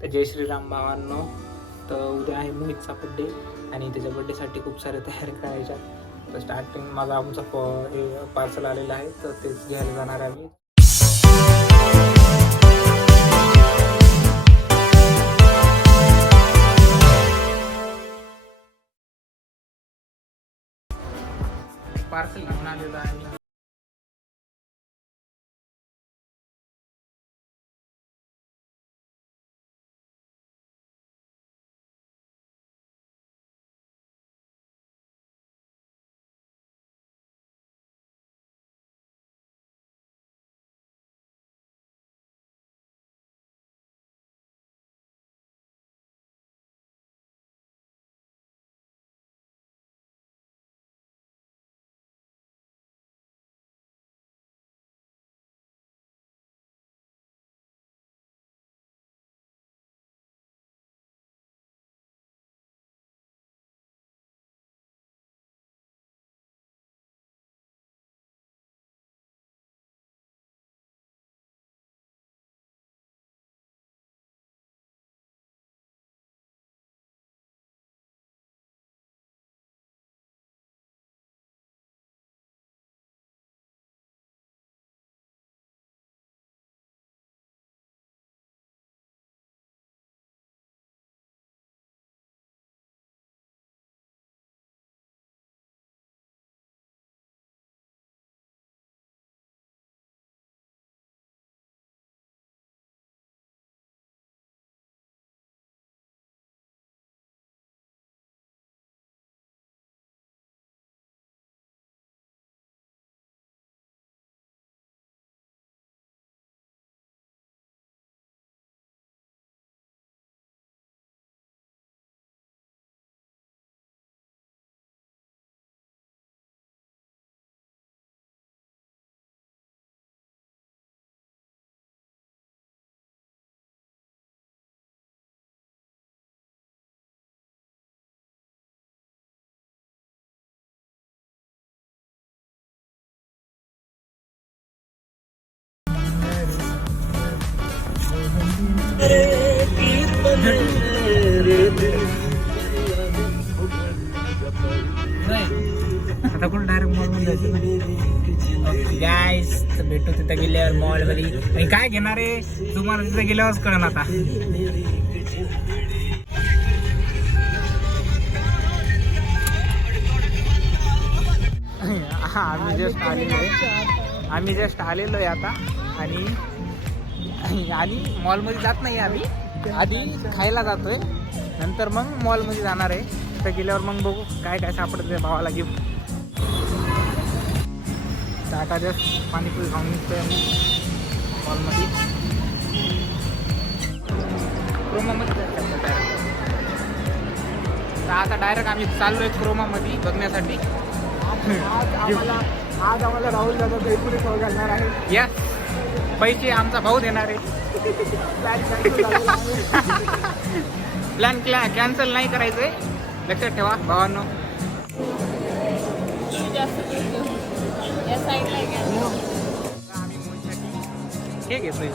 तर जय श्रीराम भावांनो. तर उद्या आहे मोहितचा बड्डे आणि त्याच्या बड्डेसाठी खूप सारे तयारी करायच्या. तर स्टार्टिंग माझा आमचा हे पार्सल आलेलं आहे, तर तेच घ्यायला जाणार आहे आम्ही. पार्सल घेऊन आलेलं आहे. आता कोण डायरेक्ट मॉल मध्ये जायचं गाईस. तर भेटू तिथं गेल्यावर मॉल मध्ये. आणि काय घेणार आहे तुम्हाला तिथे गेल्यावरच कळण. आता आम्ही जस्ट आलेलो आहे आता. आणि मॉलमध्ये जात नाही आम्ही, आधी खायला जातोय, नंतर मग मॉलमध्ये जाणार आहे. तिथं गेल्यावर मग बघू काय काय सापडतं भावाला गिफ्ट. आता जस्ट पाणीपुरी खाऊन निघतोय आम्ही मॉलमध्ये. क्रोमामध्ये तर आता डायरेक्ट आम्ही चाललो आहे क्रोमामध्ये बघण्यासाठी. आज आम्हाला राहुल दादा दहीपुरी खाऊ घालणार आहे. यस, पैसे आमचा भाऊ देणार आहे. प्लॅन कॅन्सल नाही करायचंय, लक्षात ठेवा भावांनो. हे घेतोय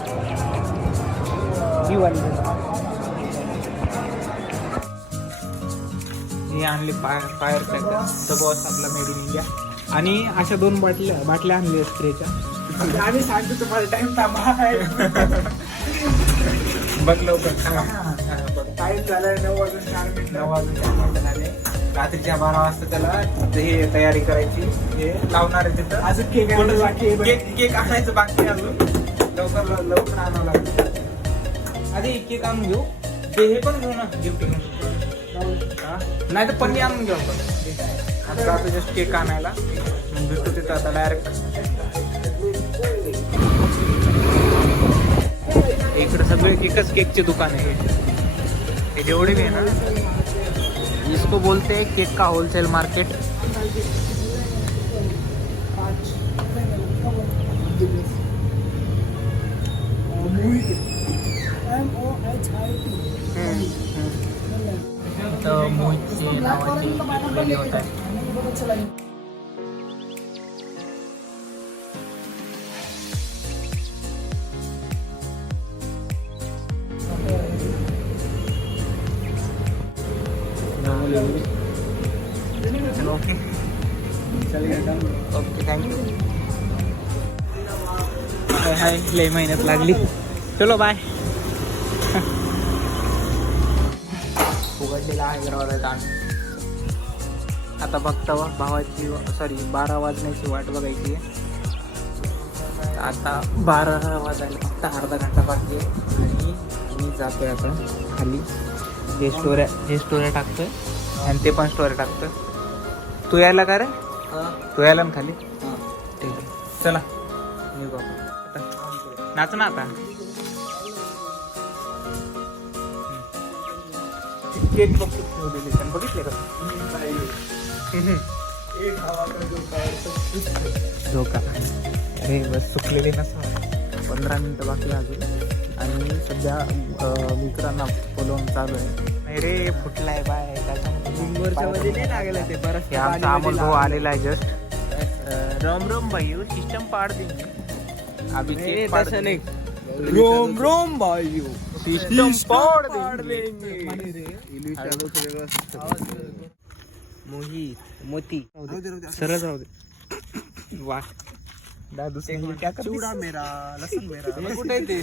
दिवाळी. हे आणले फायर क्रॅकर, द बॉस आपला मेड इन इंडिया. आणि अशा 2 बाटल्या आणल्या स्प्रेच्या. आम्ही सांगतो तुम्हाला टाइम थांबा. बघ लवकर टाइम झालाय 9:04 झाले. रात्रीच्या 12 वाजता त्याला हे तयारी करायची. हे लावणार आहे तिथं. अजून केक आणायचं बाकी. अजून लवकर आणावं लागेल. आधी केक आणून घेऊ. ते हे पण घेऊ ना गिफ्ट घेऊन. नाही तर पन्नी आणून घेऊ आपण. आता जातो जस्ट केक आणायला. भेटतो तिथं आता डायरेक्ट. इकडे सगळे एकच केकचे दुकान आहे. हे जेवढे भी आहे ना, इसको बोलते हैं केक का होलसेल मार्केट. तर मोहितची नावाची होत आहे. Okay okay thank you. हाय लय मेहनत लागली. चलो बाय. उघडलेला आहे दरवाजा. आता बघता भावाची 12 वाजण्याची वाट बघायची आहे. आता 12 वाजायला फक्त अर्धा घंटा बाकी आहे आणि मी जातोय आता खाली. जे स्टोऱ्या टाकतोय आणि ते पण स्टोऱ्या टाकतोय. तू यायला का रे? तू यायला ना खाली? ठीक आहे चला निघू आपण. नाचू ना आता. केक बघितले का? झोका अरे बस सुकलेले नसा. 15 मिनिटं बाकी अजून आणि सध्या मित्रांना बोलवून चालू आहे. नाही रे फुटलाय बाय त्याच्यामध्ये लागलं ते बरं. आमचा अमोल भाऊ आलेला आहे जस्ट. रोम रोम भाई सिस्टम पाड देंगे अभी. केक पाड देंगे. रोम रोम भाई सिस्टम पाड देंगे. मोहित मोती सरळ राहू दे. वा दादू क्या कर चूड़ा मेरा लसन मेरा कुठे ते.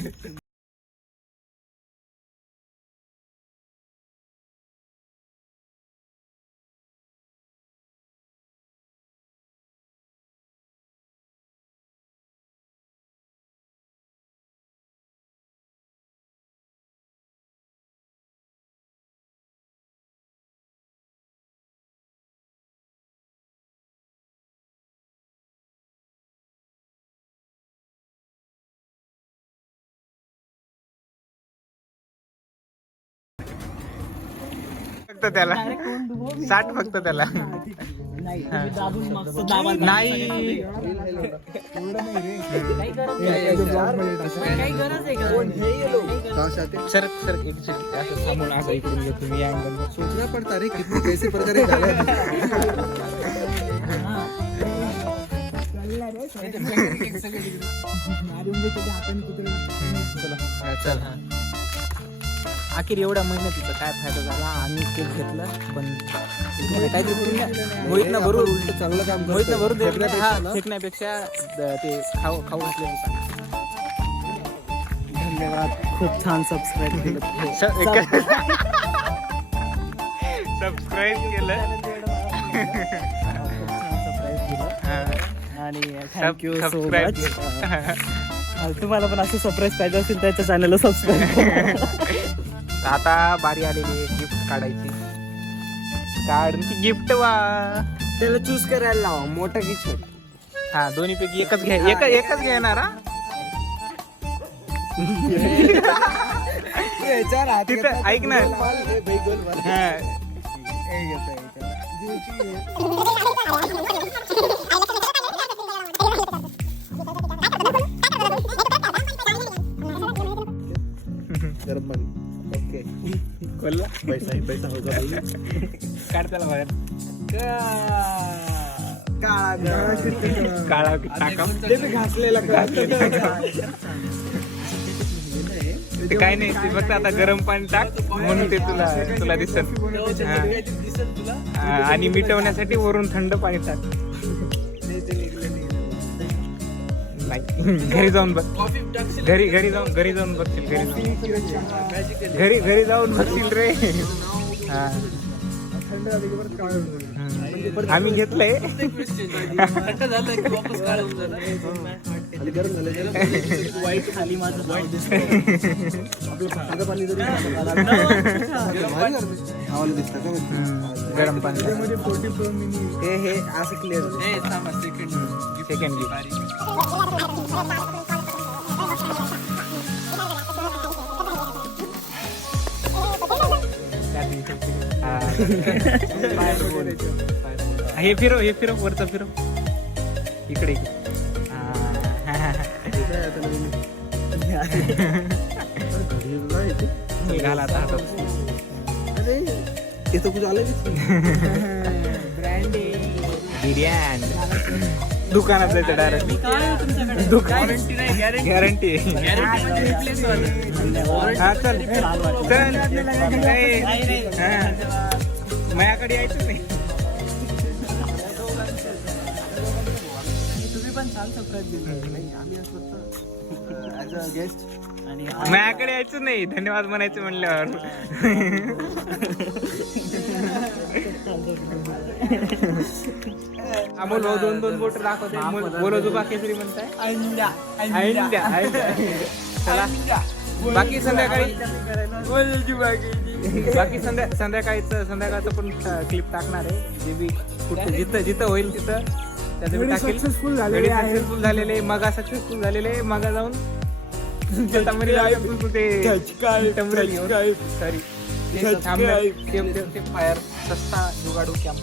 फक्त त्याला 60 फक्त त्याला नाही. सर सर एक असं सामून असं इकडून घेतो मी. अँगल सोचना पड़ता रे कितने कैसे प्रकारे चल. अखेर एवढ्या मेहनतीचा काय फायदा झाला. आम्ही केक घेतला पण काहीतरी मोहितनं भरून उलट चांगलं काम मोहितनं भरून फेकण्यापेक्षा ते खाऊ घातले. धन्यवाद. खूप छान सबस्क्राईब केलं. सबस्क्राईब केलं आणि थँक्यू सो मच. तुम्हाला पण असं सरप्राईज पाहिजे असेल त्याच्या चॅनलला सबस्क्राईब. आता बारी आलेली आहे गिफ्ट काढायची. काढून की गिफ्ट वा त्याला चूज करायला लावा मोठा की छोटा. हा दोन्ही पैकी एकच एकच घेणार. तिथं ऐक ना. गरम पाणी. ओके कोल्हा पैसा होगा. काढताला बाहेर काळा टाका घासलेला ते काय नाही. ते फक्त आता गरम पाणी टाक म्हणून ते तुला दिसत. आणि मिटवण्यासाठी वरून थंड पाणी टाक. नाही घरी जाऊन बघ. घरी जाऊन बघशील. घरी जाऊन बघशील रे. हा आम्ही घेतलंय. वाईट खाली माझं गरम पाणी हे असं क्लिअर. सेकंड हे फिरव वरचं फिरव. इकडे घाला आता हातात. ते तो कुछ अलग बिर्याणी दुकानात जायचं डायरेक्ट. दुकान गॅरंटी. हा चल चल. माझ्याकडे यायचं नाही. तुम्ही पण छान सरप्राईज दिलं. आम्ही ऍज अ गेस्ट आणि माझ्याकडे यायचं नाही, धन्यवाद म्हणायचं म्हणल्यावर. अमोल भाऊ 2-2 बोट दाखवते. बोलोजुबा केसरी म्हणताय. चला बाकी संध्याकाळी संध्याकाळचं पण क्लिप टाकणार आहे. जे बी कुठं जिथं होईल तिथं त्याचं टाकेल. सक्सेसफुल झालेले मगा सक्सेसफुल झालेले मगा जाऊन फायर सस्ता जुगाडू कॅम्प.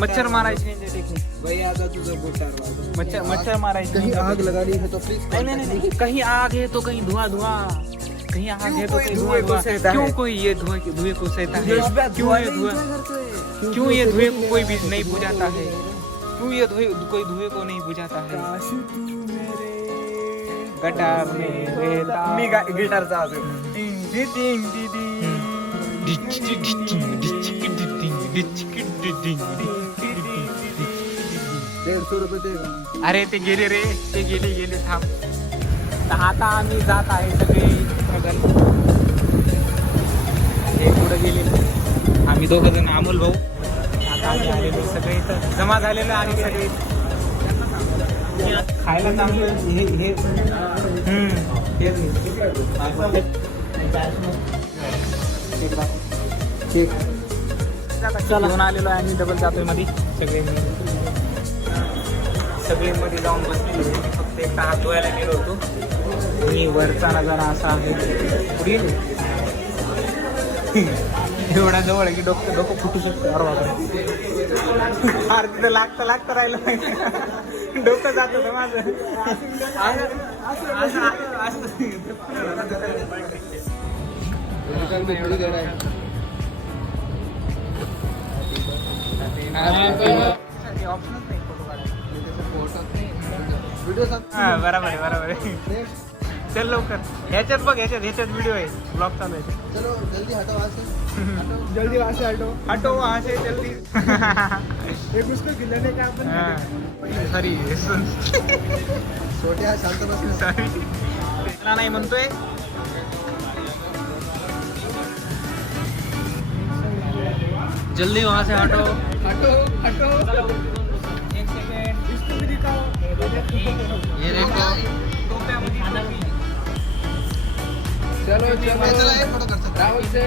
मच्छर मारायची मच्छर मारायची. आग लगानी है तो प्लीज. नहीं, कहीं आग है तो कहीं धुआं, कहीं आग है तो कहीं धुआं. क्यों कोई ये धुएं को सहता है? क्यों ये धुएं को कोई भी नहीं बुझाता है? क्यों ये कोई धुएं को नहीं बुझाता है? गटार में रहता. मी गिटारचा आवाज. अरे ते गेले रे, ते गेले थांब. तर आता आम्ही जात आहे सगळे. हे पुढे गेले आम्ही दोघं जण, अमोल भाऊ. आता आम्ही आलेलो सगळे इथं जमा झालेलो आणि सगळे खायला चांगलं. घेऊन आलेलो आहे आम्ही. डबल जातोय मध्ये सगळे मध्ये जाऊन बसलेलो. फक्त एकटा हात धुवायला गेलो होतो. मी वरचा नजारा असा आहे. पुढे एवढा जवळ आहे की डोकं फुटू शकतो. अरे तिथं लागतं राहिलं पाहिजे. डोकं जात होतं माझं. ऑप्शनच नाही फोटो काढायला. बरोबर आहे. चल लवकर. ह्याच्यात बघ, ह्याच्यात व्हिडिओ आहे. ब्लॉग चालू आहे. चलो जल्दी हटो वहाँ से. जल्दी वहाँ से हटो वहाँ से जल्दी. एक उसको खिलाने का अपन. सॉरी छोट्या शांत बस. सॉरी मला नाही म्हणतोय. जल्दी वहाँ से हटो. एक सेकंड. इसको भी दिखाओ. ये देखो. चलो फोटो कर सकते. राहुल से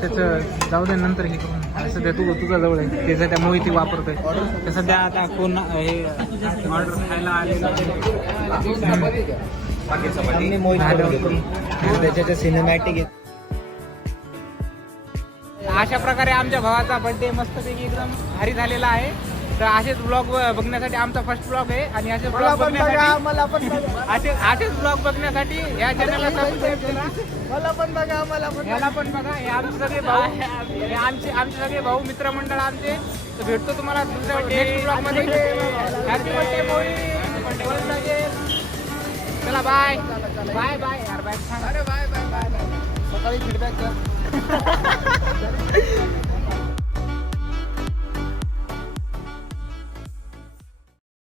त्याचं जाऊ दे, नंतर हे करून. सध्या तुझा जवळ आहे ते सध्या मोहिती वापरतोय. ते सध्या आता कोण हे ऑर्डर खायला आलेलं त्याच्या सिनेमॅटिक. अशा प्रकारे आमच्या भावाचा बर्थडे मस्तपैकी एकदम भारी झालेला आहे. तर असेच ब्लॉग बघण्यासाठी आमचा फर्स्ट ब्लॉग आहे. आणि असेच ब्लॉग बघण्यासाठी असेच ब्लॉग बघण्यासाठी या चॅनलला सबस्क्राईब करा. मला पण बघा. याला पण बघा. हे आमचे सगळे भाऊ, हे आमचे सगळे भाऊ मित्रमंडळ आमचे. तर भेटतो तुम्हाला दुसऱ्या नेक्स्ट ब्लॉग मध्ये. Happy birthday Mohit. चला बाय यार. बाय. अरे बाय. सकाळी फीडबॅक कर.